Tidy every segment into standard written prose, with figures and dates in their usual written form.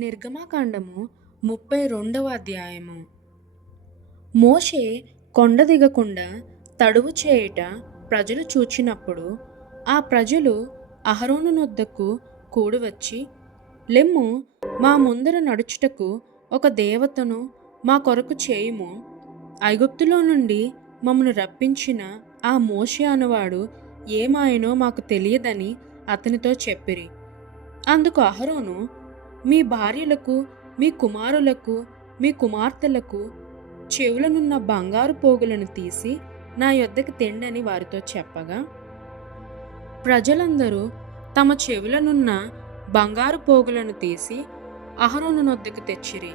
నిర్గమకాండము 32వ అధ్యాయము. మోషే కొండ దిగకుండా తడువు చేయుట ప్రజలు చూచినప్పుడు ఆ ప్రజలు అహరోను నొద్దకు కూడివచ్చి, లెమ్ము, మా ముందర నడుచుటకు ఒక దేవతను మా కొరకు చేయుము. ఐగుప్తులో నుండి మమ్మను రప్పించిన ఆ మోషే అనువాడు ఏమాయనో మాకు తెలియదని అతనితో చెప్పిరి. అందుకు అహరోను, మీ భార్యలకు, మీ కుమారులకు, మీ కుమార్తెలకు చెవులనున్న బంగారు పోగులను తీసి నా యొద్దకు తెండని వారితో చెప్పగా, ప్రజలందరూ తమ చెవులనున్న బంగారు పోగులను తీసి అహరోను నొద్దకు తెచ్చిరి.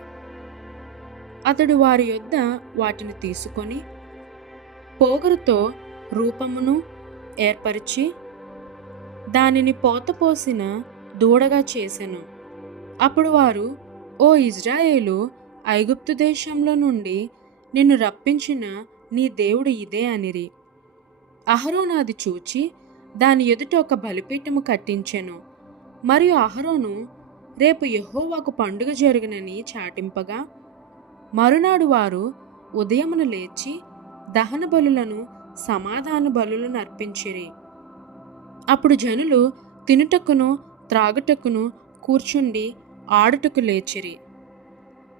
అతడు వారి యొద్ద వాటిని తీసుకొని పోగరుతో రూపమును ఏర్పరిచి దానిని పోతపోసిన దూడగా చేసెను. అప్పుడు వారు, ఓ ఇజ్రాయేలు, ఐగుప్తు దేశంలో నుండి నిన్ను రప్పించిన నీ దేవుడు ఇదే అనిరి. అహరోను అది చూచి దాని ఎదుట ఒక బలిపీఠము కట్టించెను. మరియు అహరోను రేపు యెహోవాకు పండుగ జరుగునని చాటింపగా, మరునాడు వారు ఉదయమున లేచి దహన బలులను, సమాధాన బలులను అర్పించిరి. అప్పుడు జనులు తినుటకును త్రాగుటకును కూర్చుండి ఆడుటకు లేచిరి.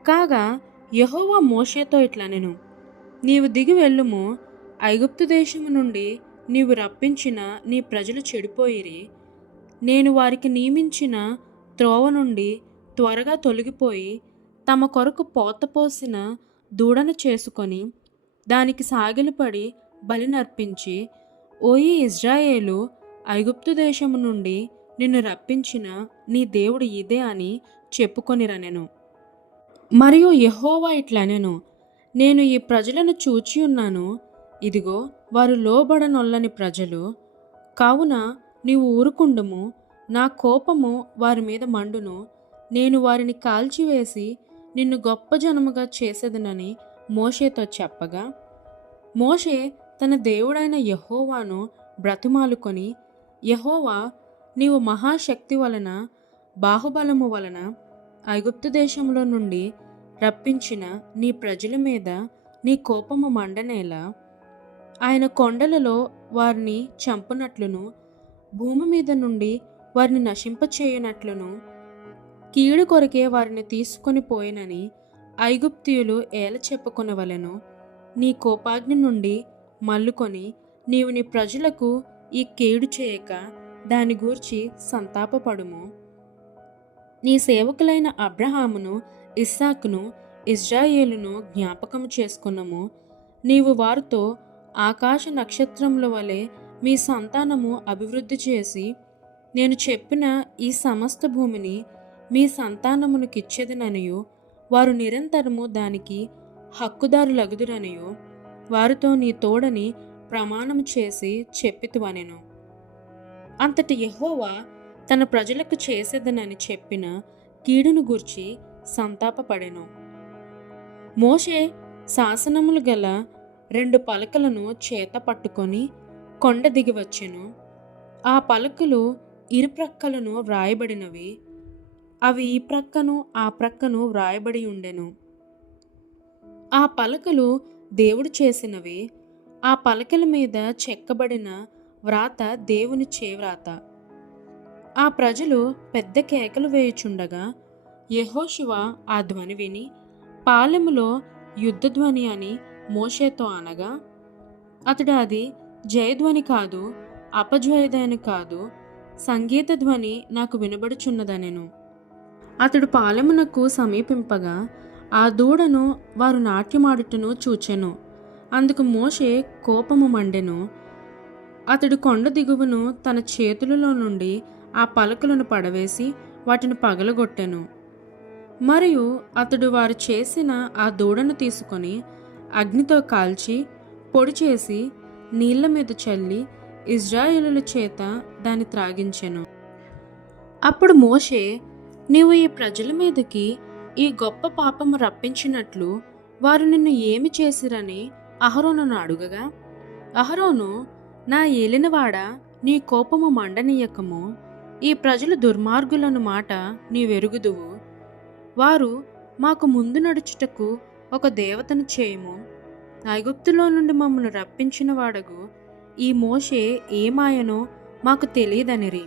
కాగా యెహోవా మోషేతో ఇట్లనెను, నీవు దిగి వెళ్ళుము, ఐగుప్తు దేశము నుండి నీవు రప్పించిన నీ ప్రజలు చెడిపోయిరి. నేను వారికి నియమించిన త్రోవ నుండి త్వరగా తొలగిపోయి తమ కొరకు పోతపోసిన దూడను చేసుకొని దానికి సాగిలపడి బలినర్పించి, ఓయి ఇజ్రాయేలు, ఐగుప్తు దేశము నుండి నిన్ను రప్పించిన నీ దేవుడు ఇదే అని చెప్పుకొనిరనెను. మరియు యెహోవా ఇట్లనెను, నేను ఈ ప్రజలను చూచి ఉన్నాను. ఇదిగో, వారు లోబడనొల్లని ప్రజలు. కావున నీవు ఊరుకుండుము, నా కోపము వారి మీద మండును. నేను వారిని కాల్చివేసి నిన్ను గొప్ప జనముగా చేసేదనని మోషేతో చెప్పగా, మోషే తన దేవుడైన యెహోవాను బ్రతిమాలుకొని, యెహోవా, నీవు మహాశక్తి వలన, బాహుబలము వలన ఐగుప్తు దేశంలో నుండి రప్పించిన నీ ప్రజల మీద నీ కోపము మండనేలా? ఆయన కొండలలో వారిని చంపునట్లును, భూమి మీద నుండి వారిని నశింపచేయునట్లును, కీడు కొరకే వారిని తీసుకొని పోయినని ఐగుప్తీయులు ఏల చెప్పుకొనవలెను. నీ కోపాగ్ని నుండి మల్లుకొని నీవు నీ ప్రజలకు ఈ కీడు చేయక దాని గూర్చి సంతాపపడుము. నీ సేవకులైన అబ్రహామును, ఇస్సాకును, ఇజ్రాయేలును జ్ఞాపకము చేసుకున్నము. నీవు వారితో ఆకాశ నక్షత్రముల వలె మీ సంతానము అభివృద్ధి చేసి, నేను చెప్పిన ఈ సమస్త భూమిని మీ సంతానమునకిచ్చేదననియు, వారు నిరంతరము దానికి హక్కుదారులగుదురనియు వారితో నీ తోడని ప్రమాణము చేసి చెప్పితివనెను. అంతటి యెహోవా తన ప్రజలకు చేసేదనని చెప్పిన కీడును గూర్చి సంతాపపడెను. మోషే శాసనములు గల 2 పలకలను చేత పట్టుకొని కొండ దిగి వచ్చెను. ఆ పలకలు ఇరుప్రక్కలను వ్రాయబడినవి. అవి ఈ ప్రక్కను ఆ ప్రక్కను వ్రాయబడి ఉండెను. ఆ పలకలు దేవుడు చేసినవి. ఆ పలకల మీద చెక్కబడిన వ్రాత దేవుని చేవ్రాత. ఆ ప్రజలు పెద్ద కేకలు వేయుచుండగా యెహోషువ ఆ ధ్వని విని, పాలెములో యుద్ధధ్వని అని మోషేతో అనగా, అతడు, అది జయధ్వని కాదు, అపజయధ్వని కాదు, సంగీత ధ్వని నాకు వినబడుచున్నదనెను. అతడు పాలెమునకు సమీపింపగా ఆ దూడను వారు నాట్యమాడుటను చూచెను. అందుకు మోషే కోపము మండెను. అతడు కొండ దిగువను తన చేతులలో నుండి ఆ పలకలను పడవేసి వాటిని పగలగొట్టెను. మరియు అతడు వారు చేసిన ఆ దూడను తీసుకొని అగ్నితో కాల్చి పొడి చేసి నీళ్ల మీద చల్లి ఇజ్రాయేలుల చేత దాన్ని త్రాగించెను. అప్పుడు మోషే, నీవు ఈ ప్రజల మీదకి ఈ గొప్ప పాపము రప్పించినట్లు వారు నిన్ను ఏమి చేసిరని అహరోనును అడుగగా, అహరోను, నా ఏలినవాడా, నీ కోపము మండనీయకము. ఈ ప్రజలు దుర్మార్గులను మాట నీవెరుగుదువు. వారు, మాకు ముందు నడుచుటకు ఒక దేవతను చేయుము, ఐగుప్తులో నుండి మమ్మను రప్పించిన వాడగు ఈ మోషే ఏమాయనో మాకు తెలియదనిరి.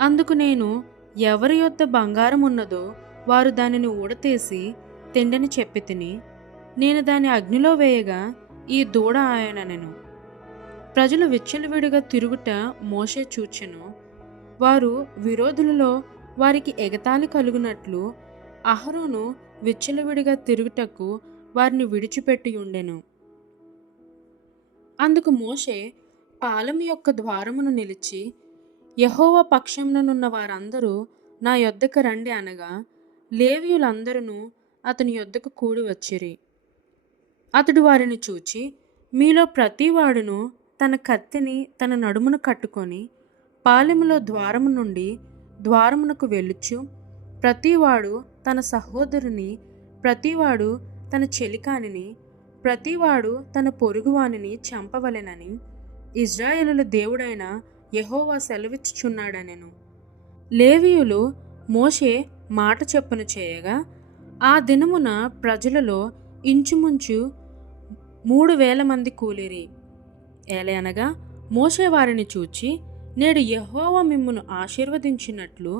అందుకు నేను, ఎవరి యొద్ద బంగారం ఉన్నదో వారు దానిని ఊడతీసి తిండని చెప్పి తిని, నేను దాని అగ్నిలో వేయగా ఈ దూడ ఆయననెను. ప్రజలు విచ్చలవిడిగా తిరుగుట మోషే చూచెను. వారు విరోధులలో వారికి ఎగతాళి కలుగునట్లు అహరోను విచ్చలవిడిగా తిరుగుటకు వారిని విడిచిపెట్టి ఉండెను. అందుకు మోషే పాలెం యొక్క ద్వారమును నిలిచి, యెహోవా పక్షముననున్న వారందరూ నా యొద్దకు రండి అనగా, లేవీయులందరూ అతని యొద్దకు కూడి వచ్చిరి. అతడు వారిని చూచి, మీలో ప్రతివాడును తన కత్తిని తన నడుమును కట్టుకొని పాలెములో ద్వారము నుండి ద్వారమునకు వెళ్ళుచు, ప్రతివాడు తన సహోదరుని, ప్రతివాడు తన చెలికానిని, ప్రతివాడు తన పొరుగువానిని చంపవలెనని ఇశ్రాయేలుల దేవుడైన యెహోవా సెలవిచ్చుచున్నాడనెను. లేవీయులు మోషే మాట చొప్పున చేయగా, ఆ దినమున ప్రజలలో ఇంచుమించు 3,000 మంది కూలిరి. ఏలయనగా మోషే వారిని చూచి, నేడు యెహోవా మిమ్మును ఆశీర్వదించినట్లు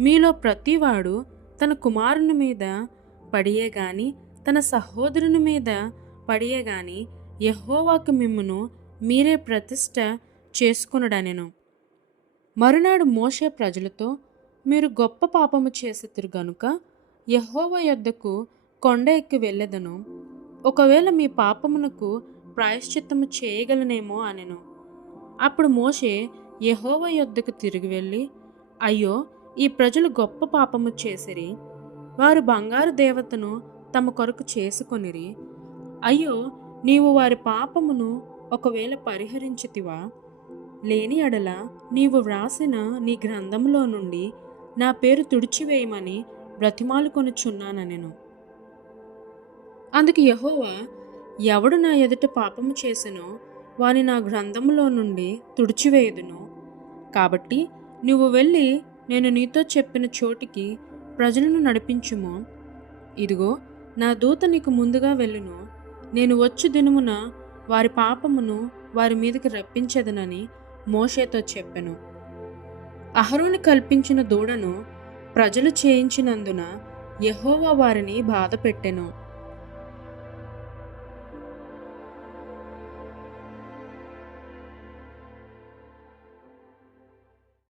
మీలో ప్రతివాడు తన కుమారుని మీద పడియే గాని తన సహోదరుని మీద పడియే గాని యెహోవాకు మిమ్మును మీరే ప్రతిష్ఠ చేసుకొనుడనెను. మరునాడు మోషే ప్రజలతో, మీరు గొప్ప పాపము చేసితిరి గనుక యెహోవా యొద్దకు కొండ ఎక్కి వెళ్ళెదను. ఒకవేళ మీ పాపమునకు ప్రాయశ్చిత్తము చేయగలనేమో అనెను. అప్పుడు మోషే యెహోవా యొద్దకు తిరిగి వెళ్ళి, అయ్యో, ఈ ప్రజలు గొప్ప పాపము చేసిరి. వారు బంగారు దేవతను తమ కొరకు చేసుకొనిరి. అయ్యో, నీవు వారి పాపమును ఒకవేళ పరిహరించితివా? లేని ఎడల నీవు వ్రాసిన నీ గ్రంథంలో నుండి నా పేరు తుడిచివేయమని బ్రతిమాలుకొనుచున్నానెను. అందుకు యెహోవా, ఎవడు నా ఎదుట పాపము చేసెనో వాని నా గ్రంథములో నుండి తుడిచివేయుదును. కాబట్టి నువ్వు వెళ్ళి నేను నీతో చెప్పిన చోటికి ప్రజలను నడిపించుము. ఇదిగో, నా దూత నీకు ముందుగా వెళ్ళును. నేను వచ్చు దినమున వారి పాపమును వారి మీదకి రప్పించదనని మోషేతో చెప్పెను. అహరోను కల్పించిన దూడను ప్రజలు చేయించినందున యెహోవా వారిని బాధపెట్టెను.